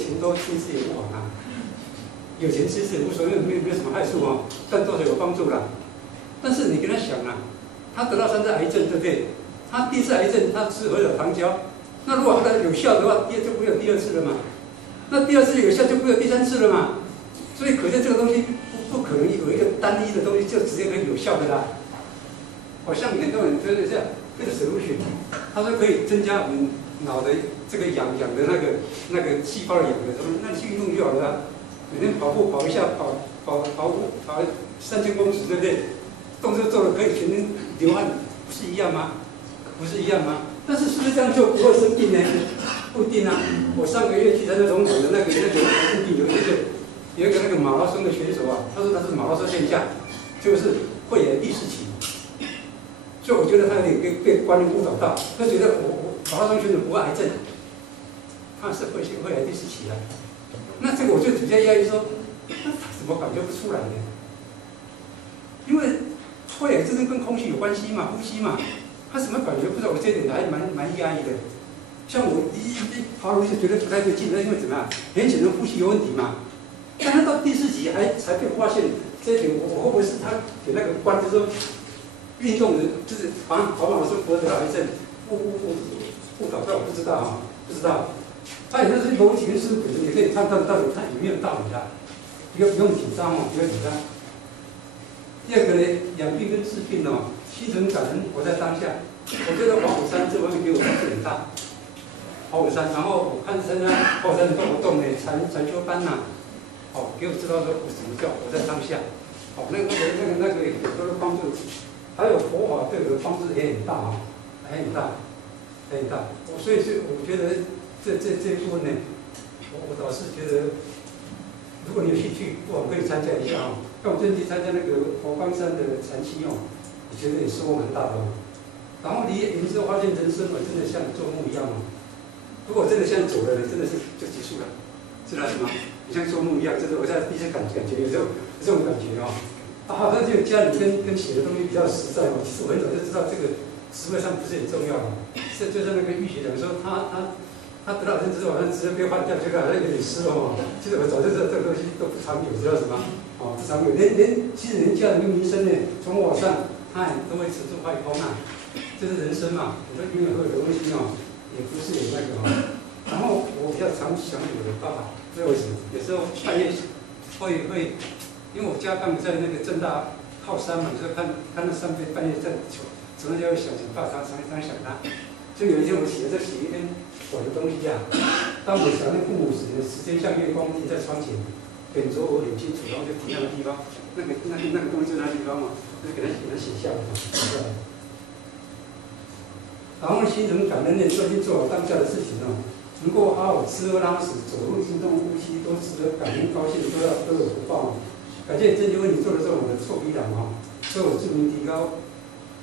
钱多其实也不枉啊，有钱其实也无所谓，没有什么害处哦，但多少有帮助啦。但是你跟他想啊，他得到3次癌症，对不对？他第1次癌症他吃何者糖胶，那如果他有效的话，就不会有第2次了嘛。那第2次有效就不会有第3次了嘛。所以可见这个东西不可能有一个单一的东西就直接可以有效的啦。好像很多人觉得这样，这个solution，他说可以增加我们脑的这个养的那个细胞的养的，那你去运动就好了啊。每天跑步跑一下，跑3000公尺，对不对？动作做了可以全身流汗，不是一样吗？不是一样吗？但是是不是这样就不会生病呢？不一定啊。我上个月去参加总统的那个固定有一个那个马拉松的选手啊，他说他是马拉松健将，就是肺癌第4期，所以我觉得他有点被观念误导到，他觉得我马拉松选手不会癌症，他是肺癌第4期啊。那这个我就比较压抑说，那他怎么感觉不出来呢？因为肺癌真正跟空气有关系嘛，呼吸嘛，他怎么感觉不出来？我这一点还蛮压抑的。像我一爬楼就觉得不太对劲，那因为怎么样？很显然呼吸有问题嘛。但他到第4集才被发现这一点，我会不会是他给那个观，就是说运动人就是跑马拉松得癌症，误导到我不知道啊，不知道。他有的是逻辑跟思路本身也可以看到到底他有没有道理啦，不用紧张哦，不要紧张。第2个呢，养病跟治病哦，心存感恩，活在当下。我觉得华虎山这方面给我帮助很大。华虎山，然后我看参加华虎山的活动呢，禅修班呐，给我知道说什么叫活在当下。那个有很多的帮助，还有佛法对我的帮助也很大啊，很大。所以我觉得这一部分呢，我倒是觉得，如果你有兴趣，不妨可以参加一下啊。像我最近参加那个佛光山的禅期哦，我觉得也收获蛮大的哦。然后你之后发现人生真的像做梦一样哦。如果真的像走了，真的是就结束了，知道吗？你像做梦一样，真的我在第一次感觉有这种感觉哦。好像就家里跟写的东西比较实在哦。其实我很早就知道这个实惠上不是很重要的。就像那个玉学讲说，他得到癌症之后，好像直接被换掉，觉得好像有点失落哦。其实我早就知道这个东西都不长久，知道什么？不长久。其实连家人跟民生呢，从我上他都会持住坏空啊。这是人生嘛，很多拥有的东西哦，也不是有那个哦。然后我比较常想我的爸爸，不知道为什么，有时候半夜会，因为我家刚好在那个正大靠山嘛，有时候看那山边半夜在从那就会想爸，常想他。就有一天我写一篇短的东西啊，当我想念父母时，时间像月光停在窗前，扁着我很清楚，然后就停那个地方，那个东西就那地方嘛，就给他写下来。然后心存感恩念，专心做好当下的事情哦，能够好好吃喝拉屎、走路、运动、呼吸，都值得感恩高兴，都有福报哦。感谢真因为你做的这种的臭逼党哦，对我自民提高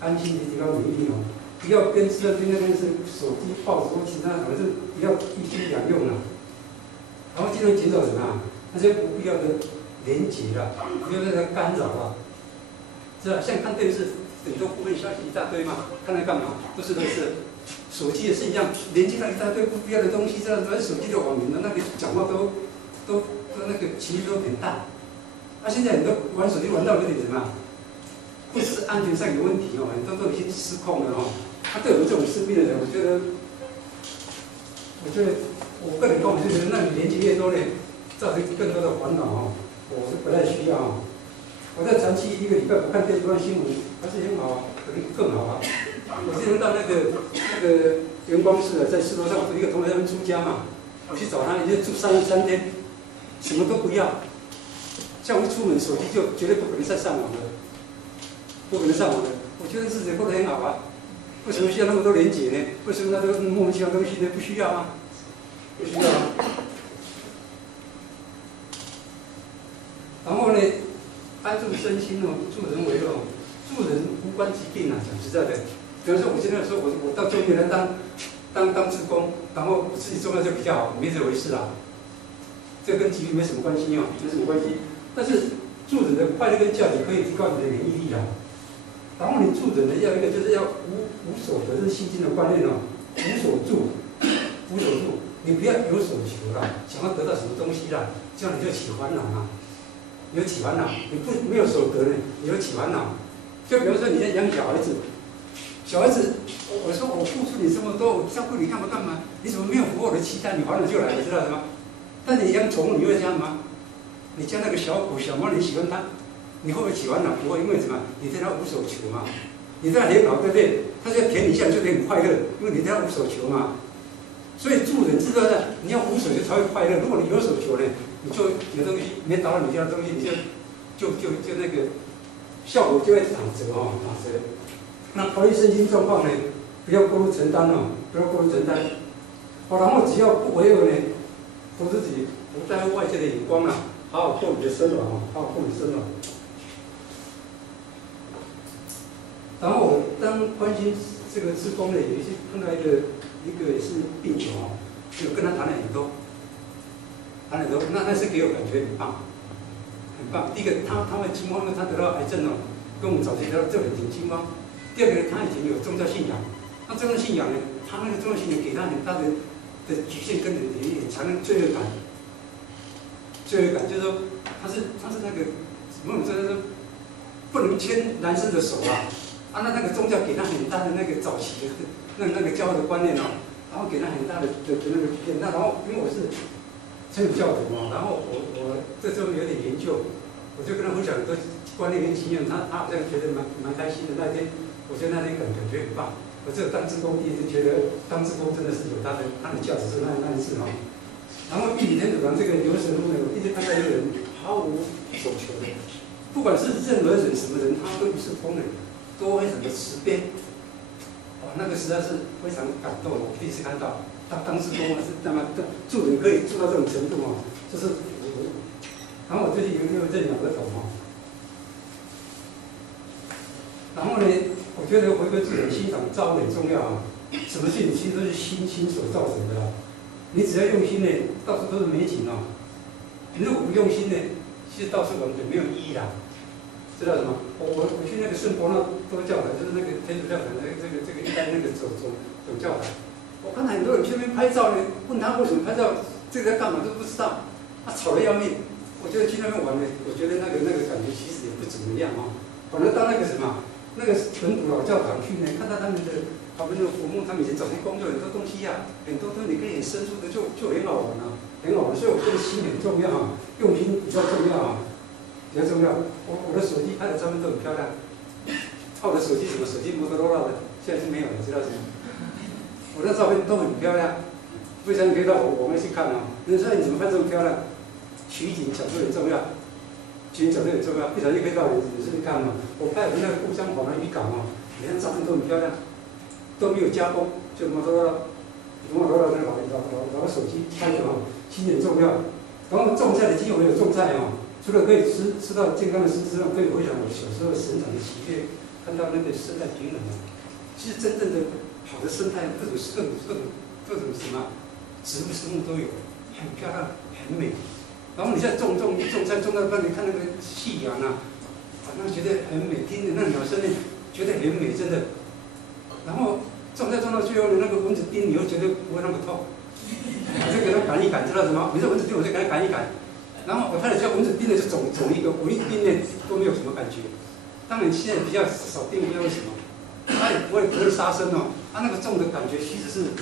安心提高免疫力哦。不要跟那边是手机、报纸或其他，反正不要一心两用啊。然后尽量减少什么啊？那些不必要的连结啦，不要让它干扰啊。是吧？像看电视，很多负面消息一大堆嘛，看来干嘛？都是。手机也是一样，连接到一大堆不必要的东西，这样子，手机的网民的那个讲话都那个情绪都很大。现在很多玩手机玩到有点什么？不是安全上有问题哦，很多都已经失控了哦。对我们这种生病的人，我觉得我个人看，我就觉得，那你年纪越多呢，造成更多的烦恼哦。我是不太需要。我在长期1个礼拜不看电视、不看新闻，还是很好啊，可能更好啊。我之前到那个圆光寺在石头上，我一个同学他们出家嘛，我去找他，就住3天，什么都不要。像我一出门，手机就绝对不可能再上网了，不可能上网的。我觉得日子过得很好啊。为什么需要那么多连结呢？为什么那个莫名其妙的东西呢？不需要啊，不需要啊。然后呢，安住身心哦，助人为乐，助人无关疾病啊。讲实在的，比方说我现在说我到中原来当志工，然后自己种的就比较好，没这回事啊。这跟疾病没什么关系哦，没什么关系。但是助人的快乐跟教育可以提高你的免疫力啊。然后你助人呢，要一个就是要无所得，这是《心经》的观念哦。无所住，你不要有所求啦，想要得到什么东西啦，这样你就起烦恼啦。有起烦恼，你没有所得呢，你有起烦恼。就比如说你在养小孩子，小孩子，我说我付出你这么多，我照顾你干嘛干嘛，你怎么没有符合我的期待？你烦恼就来了，知道吗？但你养宠物，你会这样吗？你家那个小狗、小猫，你喜欢它，你会不会起烦恼？不会，因为什么？你对它无所求嘛。你对它很好，对不对？它就要舔你一下，就会很快乐，因为你对它无所求嘛。所以助人知道的，你要无所求才会快乐。如果你有所求呢，你就有东西没达到你要的东西，你就那个效果就会打折哦，打折。那逃离身心状况呢，不要过度承担哦，不要过度承担。哦，然后只要不违恶呢，服自己，不在乎外界的眼光啊，好好过你的生活哦，好好过你的生活。然后我当关心这个志工呢，有一些碰到一个也是病友哦，就跟他谈了很多，那是给我感觉很棒，很棒。第一个他会惊慌，因为他得到癌症哦，跟我们早期得到这很惊慌。第二个呢，他以前有宗教信仰，那宗教信仰呢，他那个宗教信仰给他很大的局限跟很强的罪恶感。罪恶感就是说他是那个某种就是不能牵男生的手啊。那个宗教给他很大的那个早期的那个教会的观念哦，然后给他很大的那个局限。那然后因为我是天主教徒嘛，然后我这周有点研究，我就跟他分享很多观念跟经验，他好像觉得蛮开心的。那天我觉得那天感觉很棒。我只有当志工第一次觉得当志工真的是有它的价值，是那一次哦。然后地理天主堂这个游神路呢，我第一次看到一个人毫无所求的，不管是任何人什么人，他都不是通人。都非常的慈悲，那个实在是非常感动。我第一次看到，当志工是那么助人可以做到这种程度哦，就是。然后我最近有这两个懂哦。然后呢，我觉得回归自然欣赏造物很重要啊。什么事情其实都是心所造成的啦。你只要用心呢，到处都是美景哦。你如果不用心呢，其实到处完全没有意义啦。知道什么？我去那个圣伯纳多教堂，就是那个天主教堂，这个一般那个总教堂，我看到很多人去那边拍照呢，问他为什么拍照，这个在干嘛都不知道，他吵得要命。我觉得去那边玩呢，我觉得那个感觉其实也不怎么样哦。反而到那个什么，那个本古老教堂去呢，看到他们的坟墓，他们以前早期工作很多东西呀，很多你可以很深入的就很好玩啊，很好玩。所以我觉得心很重要啊，用心比较重要啊。比较重要，我的手机拍的照片都很漂亮。我的手机什么手机摩托罗拉的，现在是没有了，知道是吗？我的照片都很漂亮，非常可以到我们去看啊。人说你怎么拍这么漂亮？取景角度很重要，取景角度很重要，不小心可以到你去看嘛。我拍的那个故乡跑那渔港哦，每张照片都很漂亮，都没有加工，就摩托罗拉的老手机拍的哦，其实很重要。然后种菜的机会有种菜哦。除了可以吃到健康的食之外，可以回想我小时候成长的喜悦，看到那个生态平衡啊。其实真正的好的生态，各种什么植物生物都有，很漂亮，很美。然后你在种菜种到半，你看那个夕阳啊，那觉得很美，听着那鸟声呢，觉得很美，真的。然后种菜种到最后呢，那个蚊子叮你又觉得不会那么痛，还是给它赶一赶，知道什么？每次蚊子叮我就给它赶一赶。然后我拍的叫蚊子叮的是肿一个，蚊子叮呢都没有什么感觉。当然现在比较少叮，不知道为什么，它也不会杀生哦。它那个种的感觉其实是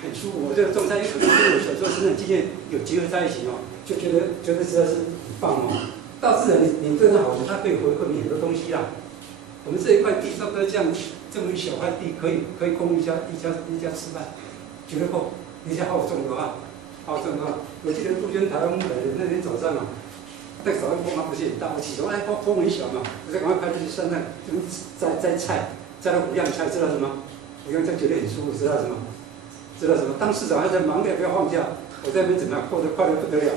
很舒服。我这个种菜可能跟我小时候生长经验有结合在一起哦，就觉得实在是很棒哦。大自然你对它好，它可以回馈你很多东西啦。我们这一块地差不多这样，这么一小块地可以供一家吃饭，绝对够。你想好种的话。我记得杜鹃台湾来的那天早上啊，那个早上风还不是很大，我起床风很小嘛，我就赶快拍出去山上，就摘菜，摘了5样菜，知道什么？5样菜觉得很舒服，知道什么？当市长还在忙的不要放假，我在那边怎么样过得快得不得了，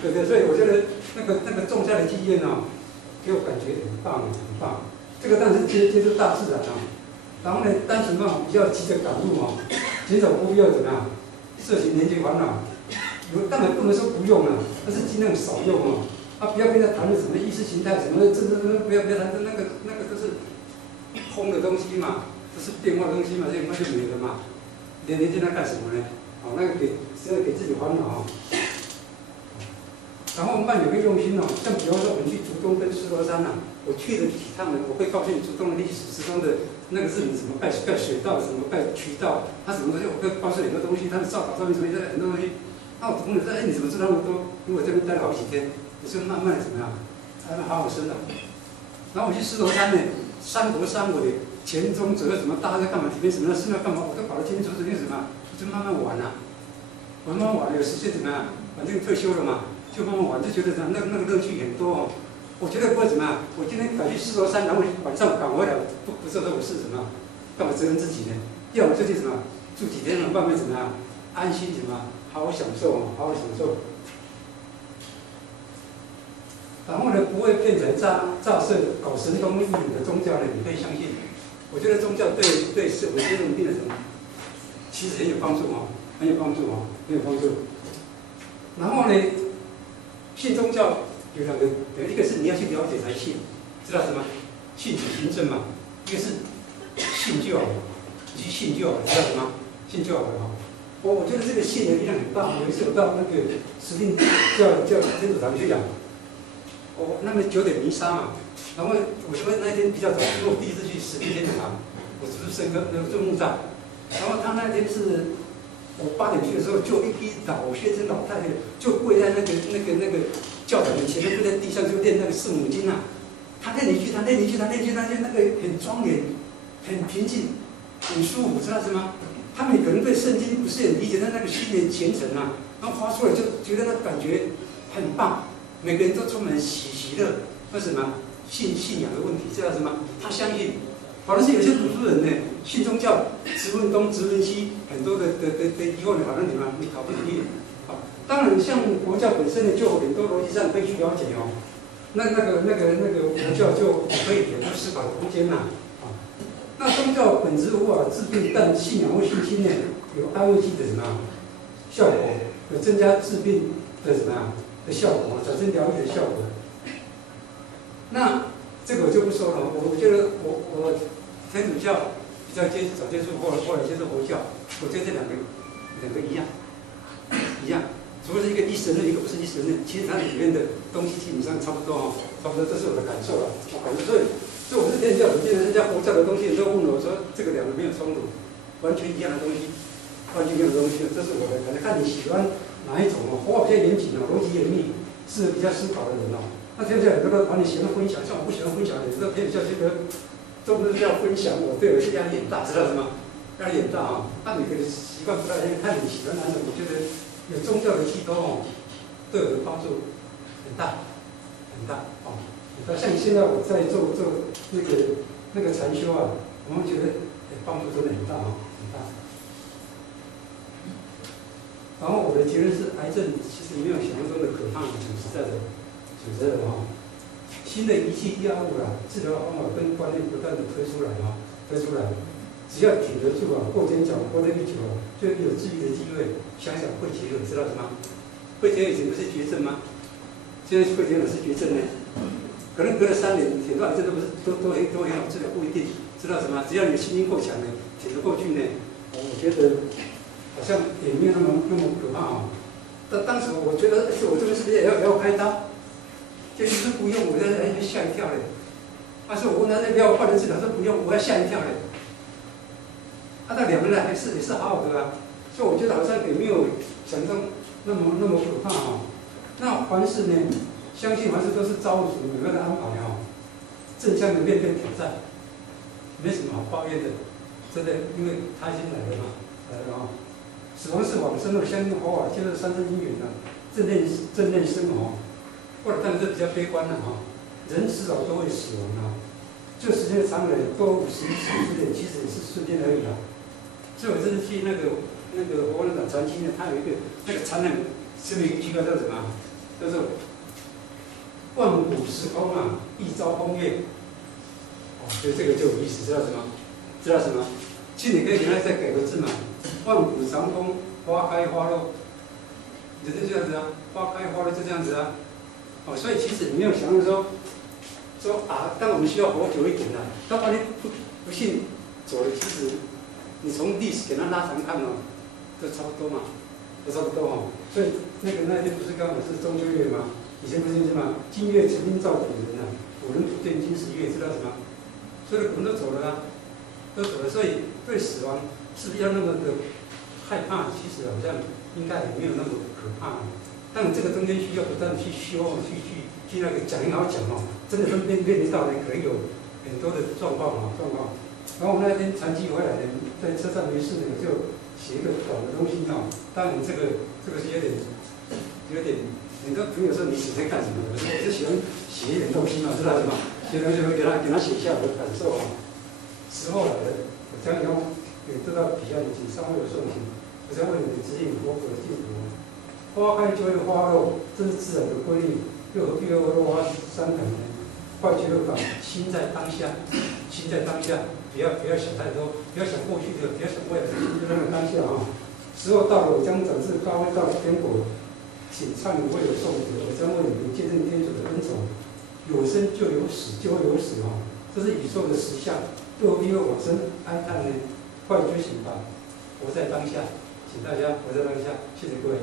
对不对？所以我觉得那个种菜的经验啊，给我感觉很棒，很棒。这个当然是接触大自然啊，然后呢，单纯比较急着赶路哦，减少不必要怎么样？涉及年纪烦恼，当然不能说不用了，但是尽量少用哦。不要跟他谈论什么意识形态什么的，不要谈论那个都是空的东西嘛，都是变化的东西嘛，这那就没了嘛。年轻人干什么呢？那个给自己烦恼啊。然后慢有个用心哦，像比方说我们去竹东跟狮罗山我去了几趟呢，我会告诉你竹东的历史，竹东的那个是你怎么盖水道，怎么盖渠道，它什么东西，我会告诉你很多东西，它的造岛上面什么很多东西。那我同学说，你怎么知道那么多？因为我这边待了好几天，我就慢慢的怎么样，慢慢好好生了。然后我去狮罗山呢，山头山尾前中左右什么，大家在干嘛？里面什么寺庙干嘛？我都搞得清清楚楚，因为什么？就慢慢玩我慢慢玩，有时间怎么样？反正退休了嘛。就慢慢玩，就觉得那个乐趣很多哦。我觉得不会怎么样，我今天赶去狮罗山，然后晚上赶回来，不知道我是什么，干嘛责任自己呢？要我就去什么住几天了，慢慢怎么样，安心什么，好好享受，好好享受。然后呢，不会变成诈设搞神通异语的宗教呢，你可以相信。我觉得宗教对社会这种病人其实很有帮助很有帮助很有帮助。然后呢？信宗教有两个，一个是你要去了解才信，知道什么？信主行正嘛。一个是信就好了，你去信就好了，知道什么？信就好了我觉得这个信的力量很大。有一次我到那个石碇叫天主堂去那么9点弥撒嘛，然后我说那天比较早，因为我第一次去石碇天主堂，我只是升个做墓葬，然后他那天是。我8点去的时候，就一批老先生老太太就跪在那个教堂前面，跪在地上就念那个圣母经他念一句，他念一句，他念一句，那个很庄严，很平静，很舒服，知道是吗？他们可能对圣经不是很理解，但那个心灵虔诚然后发出来就觉得那感觉很棒，每个人都充满喜乐。为什么？信仰的问题，知道什么？他相信。反而是有些读书人呢，信宗教，直问东直问西，很多的疑惑，好像你搞不懂。当然，像佛教本身呢，就很多逻辑上可以去了解那个佛教就可以给他思考的空间那宗教本质无法治病，但信仰或信心呢，有安慰剂的什么效果，有增加治病的什么的效果，产生疗愈的效果。那这个我就不说了。我觉得我天主教比较早接触，后来接触佛教，我觉得这两个一样，除了一个一神论，一个不是一神论，其实它里面的东西基本上差不多差不多，这是我的感受了。所以我是天主教，我记得人家佛教的东西，人都问我说这个两个没有冲突，完全一样的东西，这是我的感觉。看你喜欢哪一种佛法比较严谨逻辑严密，是比较思考的人那天主教很多都把你喜欢分享，像我不喜欢分享的，有时候天主教这个都不是叫分享，我对我是压力很大，知道是吗？压力很大那每个人习惯不太一样，看你喜欢哪种，我觉得有宗教的寄托对我的帮助很大像现在我在做那个禅修我们觉得帮助真的很大很大。然后我的结论是，癌症其实没有想象中的可怕，很实在的。新的仪器药物治疗方法跟观念不断的推出来，只要挺得住过肩脚活得越久就有治愈的机会。想想慧杰友知道什么？慧杰友以前不是绝症吗？现在慧杰友是绝症呢，可能隔了3年，挺多癌症都不是都很好治疗，不一定。知道什么？只要你心心够强的，挺得过去呢。我觉得好像也没有那么可怕但当时我觉得，我这边是不是也要开刀？就是不用，我吓一跳嘞。但是我问他要不要换人治疗，他说不用，我要吓一跳嘞。那2个人也是好好的所以我觉得好像也没有想中那么可怕那凡事呢，相信凡事都是造物主美妙的安排正向的面对挑战，没什么好抱怨的，真的，因为他已经来了死亡是往生的，相信佛法就是三生因缘正念生或者当然是比较悲观人迟早都会死亡就时间长了，多50、40年，其实也是瞬间而已所以我这次去那个佛那传经它有一个那个禅人是一个机构叫什么？叫做万古时空一朝风月。所以这个就有意思，知道什么？其实你可以给它再改个字嘛，万古长空，花开花落，就是这样子花开花落就这样子所以其实你没有想到说当我们需要活久一点当然你不信走了，其实你从历史给它拉长看都差不多嘛，都差不多哈。所以那天不是刚好是中秋月吗？以前不是嘛，今月曾经照古人啊，古人不见今时月，知道什么？所以古人都走了啊，都走了，所以对死亡是不是要那么的害怕？其实好像应该也没有那么可怕。但这个中间需要不断去修，去那个讲也好讲哦，真的是面临到呢，可能有很多的状况啊，状况。然后我们那天残疾回来的，在车上没事呢，就写一个短的东西哦。当然这个是有点，很多朋友说你写在干什么？我就喜欢写一点东西嘛，知道吗？写东西会给他写下我的感受啊。时候来了，我将要也得到底下的请上位有送行，我将为你指引佛的净土。花开就会花落，这是自然的规律。又何必落花伤感呢？快觉得法，心在当下，心在当下，不要想太多，不要想过去的，不要想未来的，心就在当下啊。时候到了，我将展示发挥到天国，请忏悔有颂德，我将为你们见证天主的恩宠。有生就有死，就会有死啊！这是宇宙的实相。又何必往生哀叹呢？快觉醒吧，活在当下，请大家活在当下，谢谢各位。